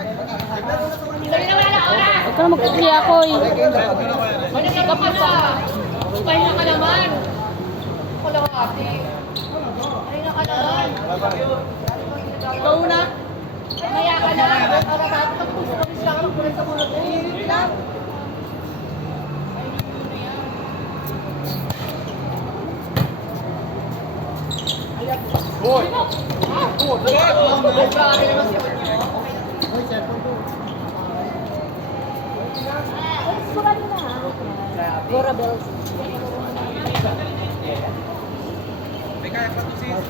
Huwag ka na magkakriya ko eh. Manasika pa na. Pahinga ka naman. Ako lang ate. Pahinga ka naman. Ikaw na. Maya ka na. Para tayo pag-pulis lang ang pulis sa mulot. Ayun lang. Boy! Grabe naman si Onyo. Gora Bells. May kaya pa to sis. Huwag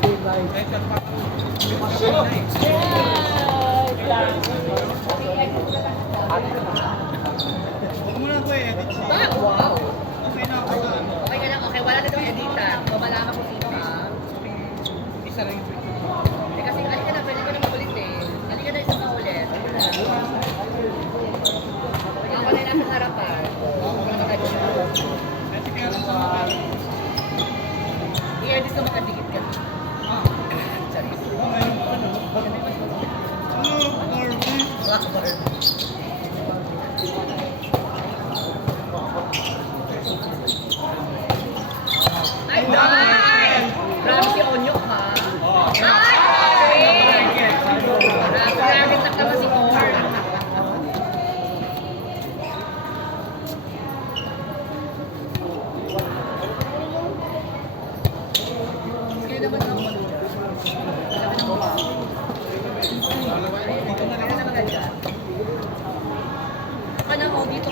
mo na ko edit siya. Wow. Okay na ako na. Okay ka lang. Okay, wala na daw editan. Mamalaman ko sino ha. Isa lang yung Eh kasi alika na, pwede ko na makulit eh. Alika na isang maulit. Ako na yung nasa harapan. Kasi kaya lang sa mga I-edit ko makadikit ka. Charis. Barbie. Ay, dahil! Grabe si Onyo ha. Ay! Grabe na naman si Or. Kaya naman ako malulog. Kaya naman dito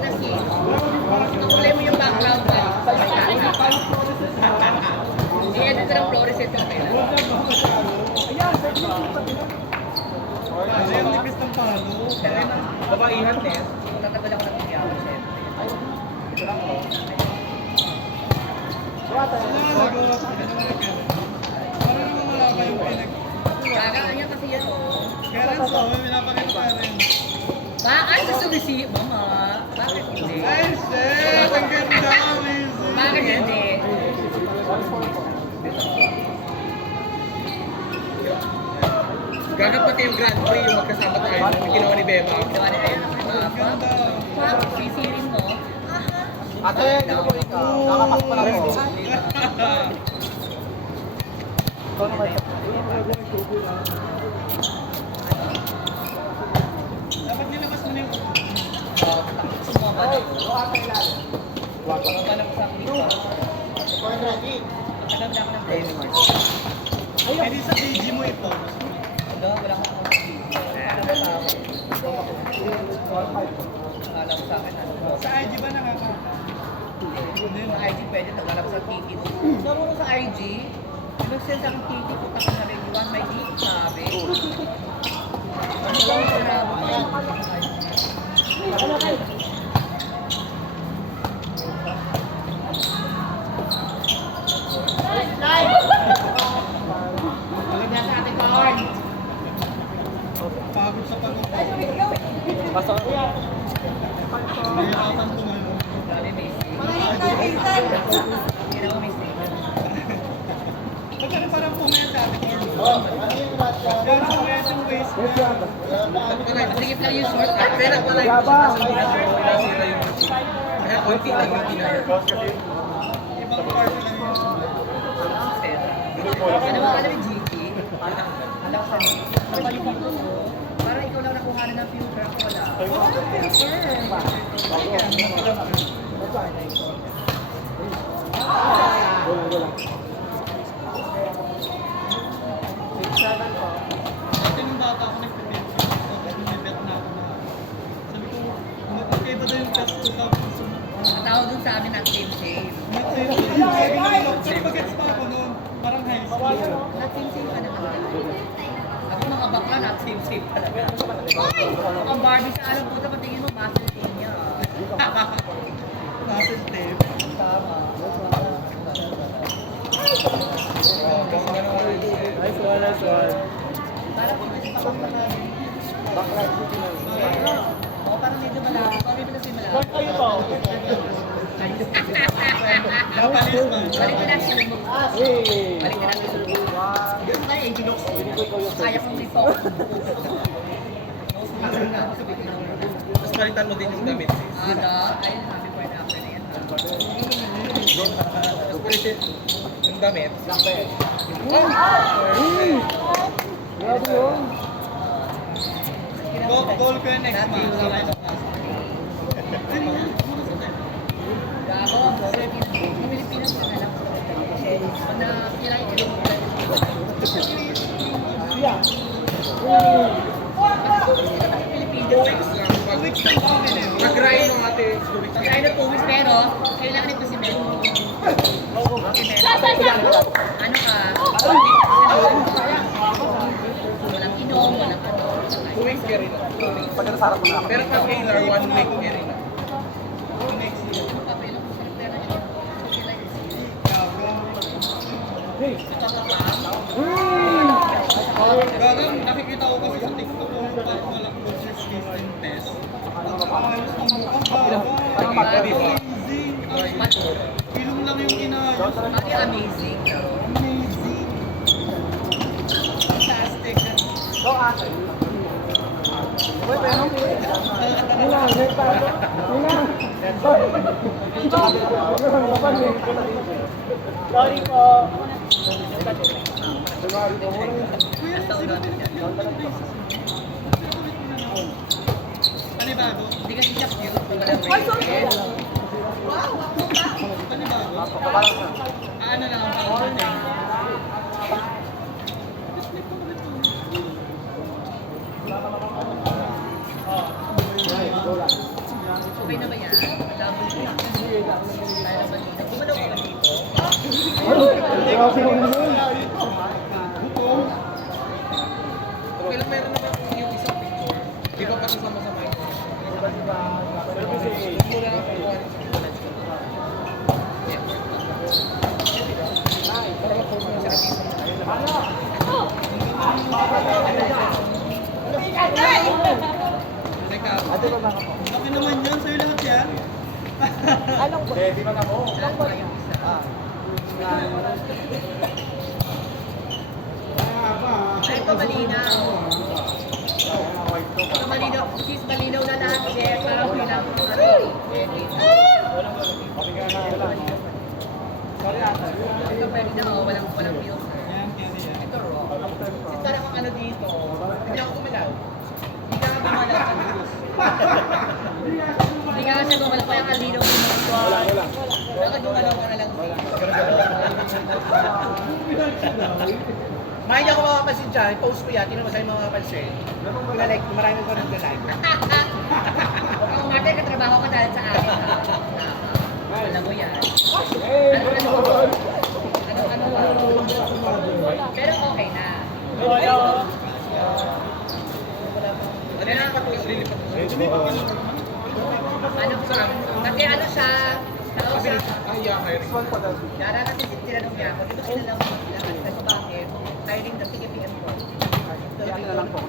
kasi. Nakulay mo yung background ba? I-edit ko ng fluorescent okay lang. Kasi yung nipis ng palo. Babaihan din. Tatagal ako ng tiyawa, chef. Parang naman wala pa yung pinag... Kaya yan kasi yan oh. Kaya lang sa may pinapakita pa rin. Bakit sa sumisi? Mama, bakit hindi? Ay, shit! Ang ganda! Amazing! Bakit hindi? Gagat pati yung Grand Prix, yung magkasama tayo, yung ginawa ni Bema. Gawa na ayun ang mapa. Bakit sisirin mo? Ate, dito po ikaw. Nakapas pa lang ako. Dapat nilabas mo na yung... Sumama na yun. Sumama na ko sa akin dito. Alam na ako ng Demi Mars. Pwede sa PG mo ito. Wala akong alam sa akin ano. Sa IG ba nakaka? Hindi yung IG pwede naghanap sa TT. Sabi mo sa IG, yung nag-send sa akin TT ko tapos sabi, you want my dick? Sabi. Ano lang sinabi ko? Maganda sa ating card. Pagod sa pagod. Pasok. Nahihirapan ko ngayon. Grabe, Macy. Hindi na ako Macy. Ba't parang pumayat dati, Corn? Yan, pumayat yung waist niya. Masigip lang yung short. Pero pala yung nasira yung... Kaya konti lang yung tinayar. Ibang part lang yun. Ano ba alam yung GT? Alam ko sa parang ikaw lang nakuha na ng filter ko wala. Dati nung bata ako nagpipit. Nagpipit na ako na. Sabi ko, magkaiba daw yung test ko sa puso na. Ang tawag dun sa amin ng team shave. Sabi bagets pa ako noon. Parang high school. Not team shave ka na naman. Ako mga bakla, not team shave talaga. Hoy! Ang Barbie sa alam po, patingin mo, muscle team niya. Muscle tape. Tama. Baka naman Oo, parang medyo malapit. Parang medyo kasi malapit. Japanese man. Balik na lang sila mo. Balik na lang sila mo. Ganun tayo, eh, Ginox. Kaya kong rito. Tapos palitan mo din yung damit. Aga, ayun, happy for the after na yan. Tapos palitan yung damit. Call ko yung next month. Sabay na class. Ay, muna sa tayo. Gago, sa Pilipinas na lang. Pag nakilala yung ilang Weeks lang kami na yun. Nag-grind ng ate. Pagkain na 2 weeks pero kailangan nito si Mel. Okay, Mel. Ano ka? Walang inom, walang ano. 2 weeks carry na. Pero pag kailar, 1 week carry na. Ano pa, Mel? Ang pera niya. Okay lang. Gagang, nakikita ko kasi sa TikTok ko yung parang walang coaches system test. Ayos ng mukhang gagang. Di ba? Amazing. Ilong lang yung inayos. Pati amazing. Amazing. Fantastic. Sorry po. Panibago? Hindi kasi siya cute. Ay, sorry! Panibago? Ano lang ang pang-order? Okay na ba yan? Double check. Tayo na ba dito? Gumalaw ka ba dito? Okay lang, meron naman yung isang picture. Di ba parang sama-sama yun? Hindi mo lang ang kukuha ng isang college ko. Para ma-post mo sa atin. Teka. Okay naman yun. Sa'yo lahat yan? Lahat pa yung isa. Ay, ito malinaw. Ito malinaw. Sis, malinaw na lahat, Jeff. Parang bilang. Ito pwede na, oh. Walang pills. Yan, carry yan. Ito raw. Sis, parang ang ano dito. Hindi ako gumalaw. Hindi ka nga gumalaw sa news. Hindi ka nga siya gumalaw. Kaya ang linaw mo. Bakit gumalaw ka na lang? May hindi ako makapansin dyan, post ko yan, tinanong mo sa'yo makapansin. Like, maraming ko nag-like. Ang umarte ka trabaho ka dahil sa akin. Alam mo yan. Ano. Pero okay na. Ano na lilipat mo? Ano kasi ano siya, Kasi, ay, yeah, hiring. Dara kasi tinanong niya ako, dito sila lang lahat. Kasi bakit? Hiring na sige PM ko.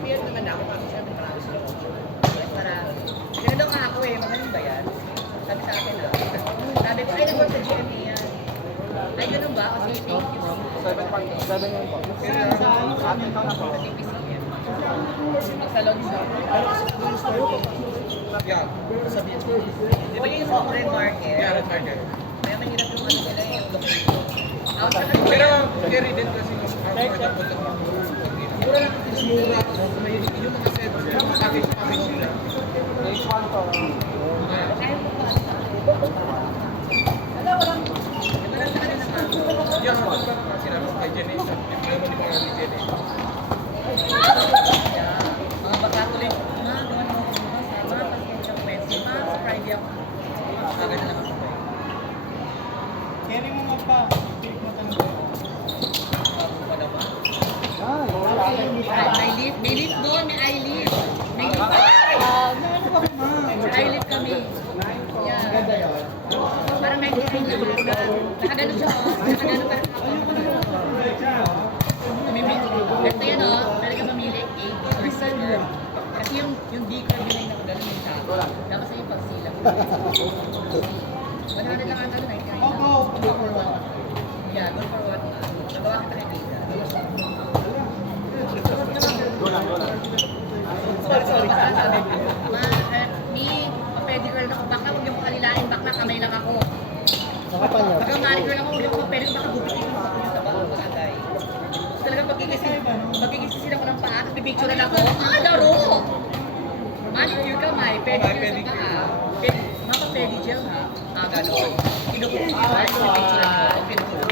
PM naman ako kasi siyempre marami sila. Para, tinanong nga ako eh, magaling ba yan? Sabi sa akin sabi ko, ay nag-work sa GMA yan. Ay ganun ba? Kasi thank you. Sa TPC yan. Magsalon siya. Yeah. Di ba yung foreign market? Yeah, red market. Kaya mahirap yung ano nila yung location. Outside Pero, carry din kasi yung affordable lang. Mura. Yung mga set, yung package nila. Kaya mo pa Yung sinabi ko kay Jenny, yung di ba ni Jenny? mga bata tuloy, mga doon mo, mga pasensya ko, mga sa Friday ako. Sabi na lang ako. Carry mo nga pa. Take mo tanong. Wala ba? May lift doon, may I-lift. May lift. May I-lift kami. Yeah. Para may I-lift na. Nakagano siya, oh. Nakagano ka. Ito yan, oh. Pwede ka mamili 80%. Kasi yung 100 lang ang 99. Oh, go. Go for one. Yeah, good for what? Nagawa kita kay Tita. Sorry. Papedi girl ako. Bakla, huwag niyo ko kalilain. Bakla, kamay lang ako. Baka mali girl ako, huwag niyo ko papedi. Baka gupitin ko sa bawang pagkatay. Talagang pagkikisisi ako ng paa at bibicture na ako. Laro! Manicure ka, may pedicure sa paa. Mapapedi gel ha? Gano'n. Kinukuha ko. Picture ako. Pinutulog.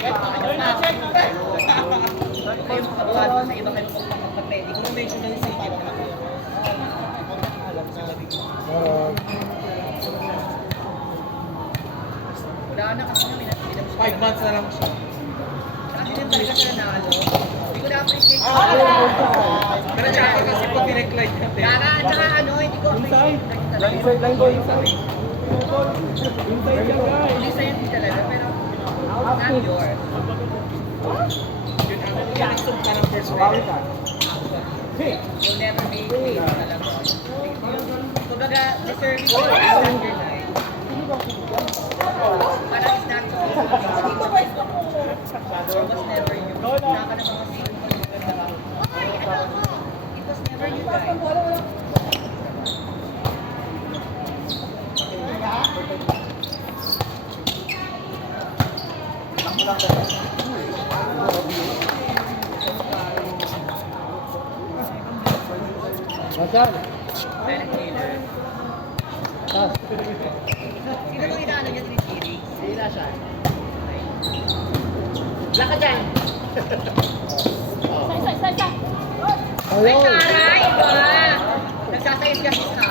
Kayo makapagpado sa iba kayo magpapapedi. Kung may siya ng sige ako na kayo. Wala na kasi namin. 5 months na lang siya. Kasi din talaga siya nanalo. Hindi ko na-appreciate. Pero tsaka kasi pag dinecline ka, te. Tsaka ano, hindi ko appreciate. Line boy, inside. Hindi sa'yo hindi talaga, pero not yours. Yun ang sumpa ng first round. You'll never be clean talaga. Kumbaga, deserve it for your life. Parang it's not so easy. It was never you. Wala ka na mga simple. Ay, ano mo? It was never you, guys. Silent killer. Sino bang inaano niya, Trinity? Sila siya. Wala ka dyan. Isa. Ay, taray! Iba! Nagsasayos kasi ha?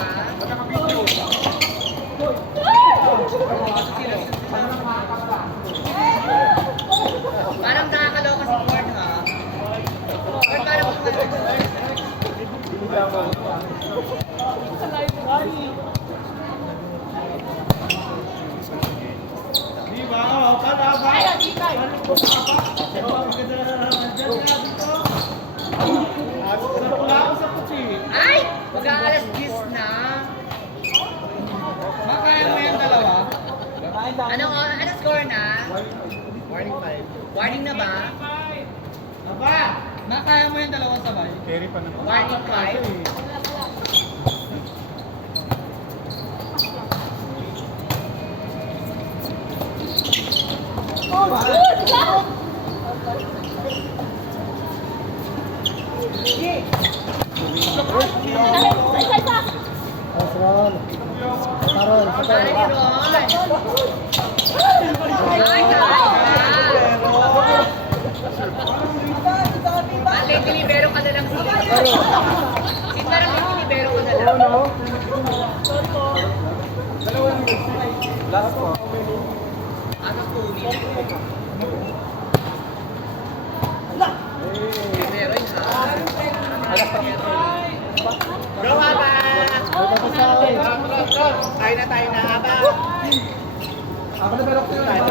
Parang nakakaloka si Ford ha? Ford, parang Di ba? Oh, para ba? Ay, di ba? Wala sa kutsi. Ay! Mag-aalas 10 na. Makaya mo yung dalawa? Ano score na? Warning 5. Warning na ba? Aba! Nakaya mo yung dalawa sabay? Carry pa naman. Warning 5. Isa. Ay, Ron! Ay, Alay, libero ka na lang sila. Parang libero ka na lang. Last po. Ano po niya? Libero yun ha? Bro, haba! Tayo na, haba! Ako na pero tayo.